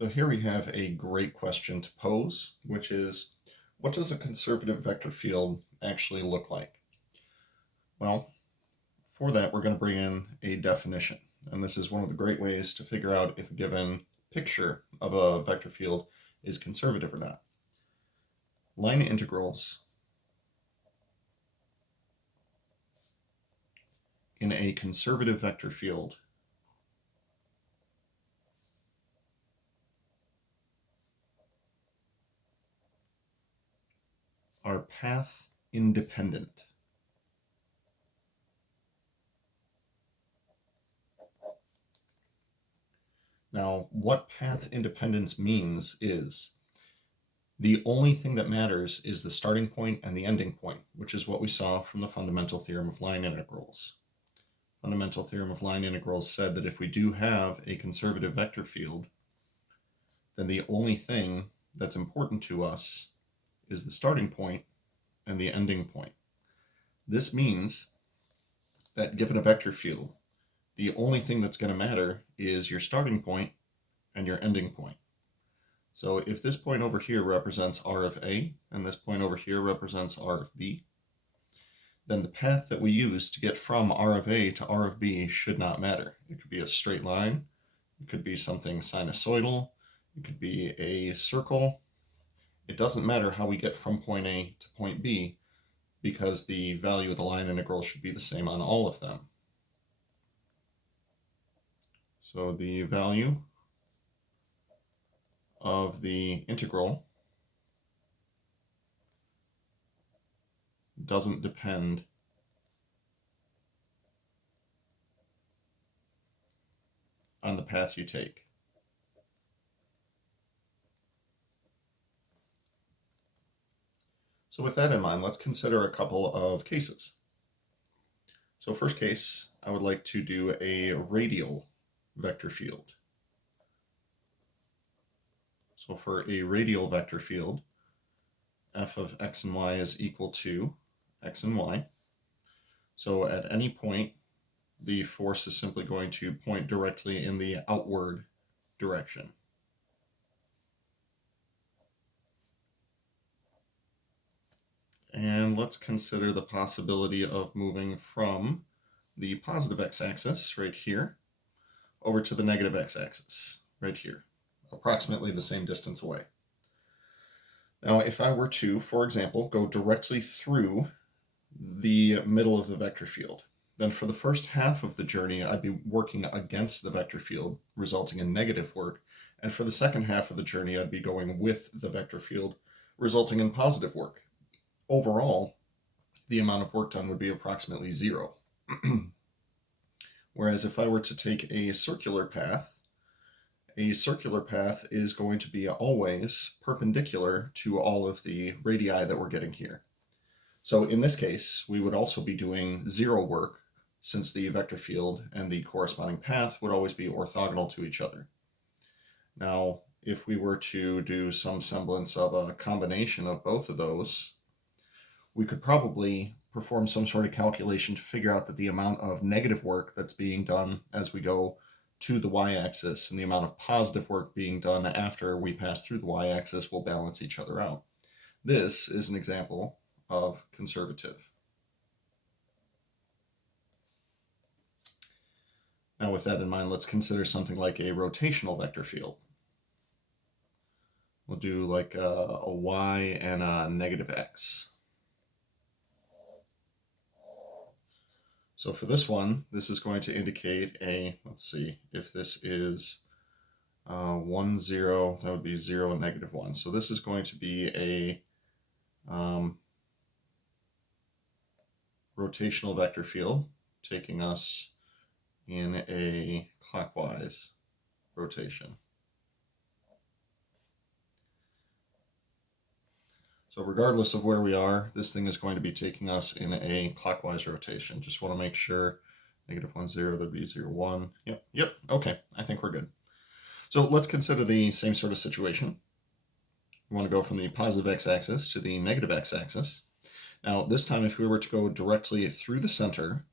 So here we have a great question to pose, which is, what does a conservative vector field actually look like? Well, for that, we're going to bring in a definition. And this is one of the great ways to figure out if a given picture of a vector field is conservative or not. Line integrals in a conservative vector field are path independent. Now, what path independence means is the only thing that matters is the starting point and the ending point, which is what we saw from the fundamental theorem of line integrals. Fundamental theorem of line integrals said that if we do have a conservative vector field, then the only thing that's important to us is the starting point and the ending point. This means that given a vector field, the only thing that's going to matter is your starting point and your ending point. So if this point over here represents R of A and this point over here represents R of B, then the path that we use to get from R of A to R of B should not matter. It could be a straight line, it could be something sinusoidal, it could be a circle. It doesn't matter how we get from point A to point B because the value of the line integral should be the same on all of them. So the value of the integral doesn't depend on the path you take. So with that in mind, let's consider a couple of cases. So first case, I would like to do a radial vector field. So for a radial vector field, f of x and y is equal to x and y. So at any point, the force is simply going to point directly in the outward direction. And let's consider the possibility of moving from the positive x-axis right here over to the negative x-axis right here, approximately the same distance away. Now, if I were to, for example, go directly through the middle of the vector field, then for the first half of the journey, I'd be working against the vector field, resulting in negative work. And for the second half of the journey, I'd be going with the vector field, resulting in positive work. Overall, the amount of work done would be approximately 0. Whereas if I were to take a circular path is going to be always perpendicular to all of the radii that we're getting here. So in this case, we would also be doing 0 work, since the vector field and the corresponding path would always be orthogonal to each other. Now, if we were to do some semblance of a combination of both of those, we could probably perform some sort of calculation to figure out that the amount of negative work that's being done as we go to the y-axis and the amount of positive work being done after we pass through the y-axis will balance each other out. This is an example of conservative. Now with that in mind, let's consider something like a rotational vector field. We'll do like a y and a negative x. So for this one, this is going to indicate a, let's see, if this is 1, 0, that would be 0 and negative 1. So this is going to be a rotational vector field, taking us in a clockwise rotation. So regardless of where we are, this thing is going to be taking us in a clockwise rotation. Just want to make sure, negative 1, 0, that'd be 0, 1. Yep, okay, I think we're good. So let's consider the same sort of situation. We want to go from the positive x-axis to the negative x-axis. Now this time, if we were to go directly through the center,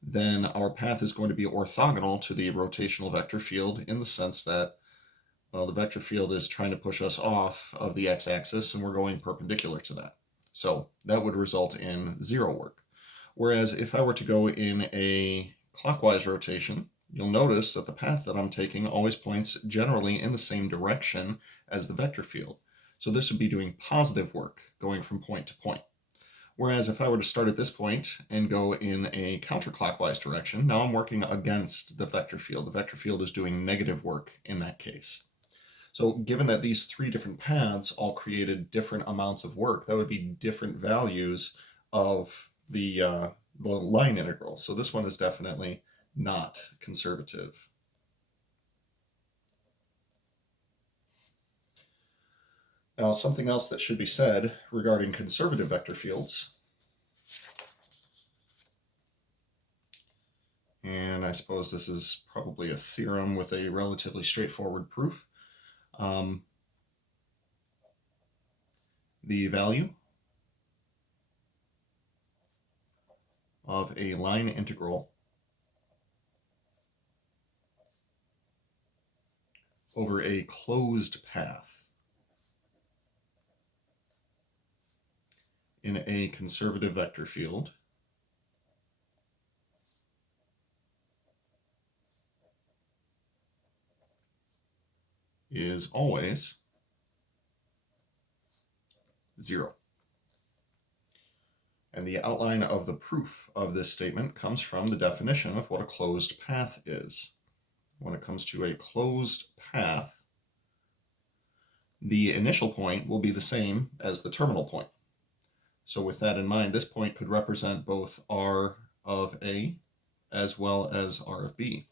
then our path is going to be orthogonal to the rotational vector field in the sense that Well, the vector field is trying to push us off of the x-axis, and we're going perpendicular to that. So that would result in 0 work. Whereas if I were to go in a clockwise rotation, you'll notice that the path that I'm taking always points generally in the same direction as the vector field. So this would be doing positive work, going from point to point. Whereas if I were to start at this point and go in a counterclockwise direction, now I'm working against the vector field. The vector field is doing negative work in that case. So given that these 3 different paths all created different amounts of work, that would be different values of the line integral. So this one is definitely not conservative. Now, something else that should be said regarding conservative vector fields, and I suppose this is probably a theorem with a relatively straightforward proof. The value of a line integral over a closed path in a conservative vector field is always 0. And the outline of the proof of this statement comes from the definition of what a closed path is. When it comes to a closed path, the initial point will be the same as the terminal point. So with that in mind, this point could represent both R of A as well as R of B.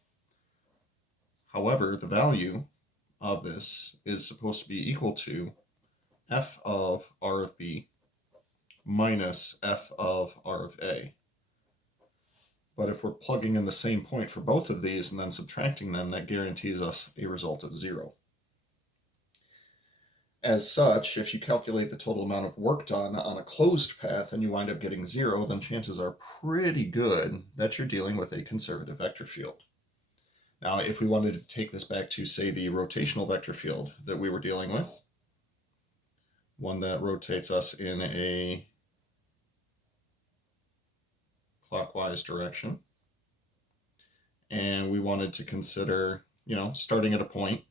However, the value of this is supposed to be equal to f of R of B minus f of R of A. But if we're plugging in the same point for both of these and then subtracting them, that guarantees us a result of 0. As such, if you calculate the total amount of work done on a closed path and you wind up getting 0, then chances are pretty good that you're dealing with a conservative vector field. Now, if we wanted to take this back to, say, the rotational vector field that we were dealing with, one that rotates us in a clockwise direction, and we wanted to consider, starting at a point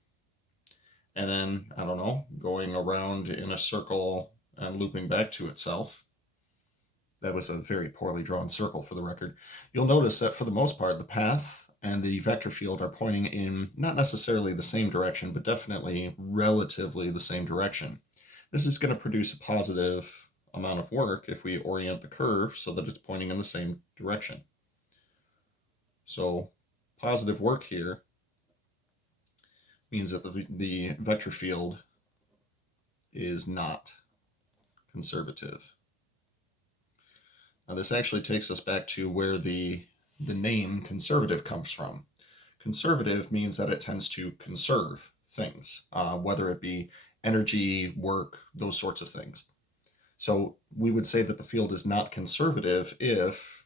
and then, I don't know, going around in a circle and looping back to itself. That was a very poorly drawn circle, for the record. You'll notice that for the most part, the path and the vector field are pointing in not necessarily the same direction, but definitely relatively the same direction. This is going to produce a positive amount of work if we orient the curve so that it's pointing in the same direction. So positive work here means that the vector field is not conservative. Now this actually takes us back to where the name conservative comes from. Conservative means that it tends to conserve things, whether it be energy, work, those sorts of things. So we would say that the field is not conservative if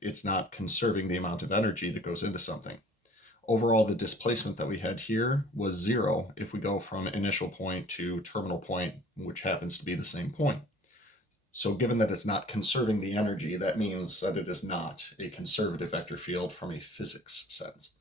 it's not conserving the amount of energy that goes into something. Overall, the displacement that we had here was 0 if we go from initial point to terminal point, which happens to be the same point. So given that it's not conserving the energy, that means that it is not a conservative vector field from a physics sense.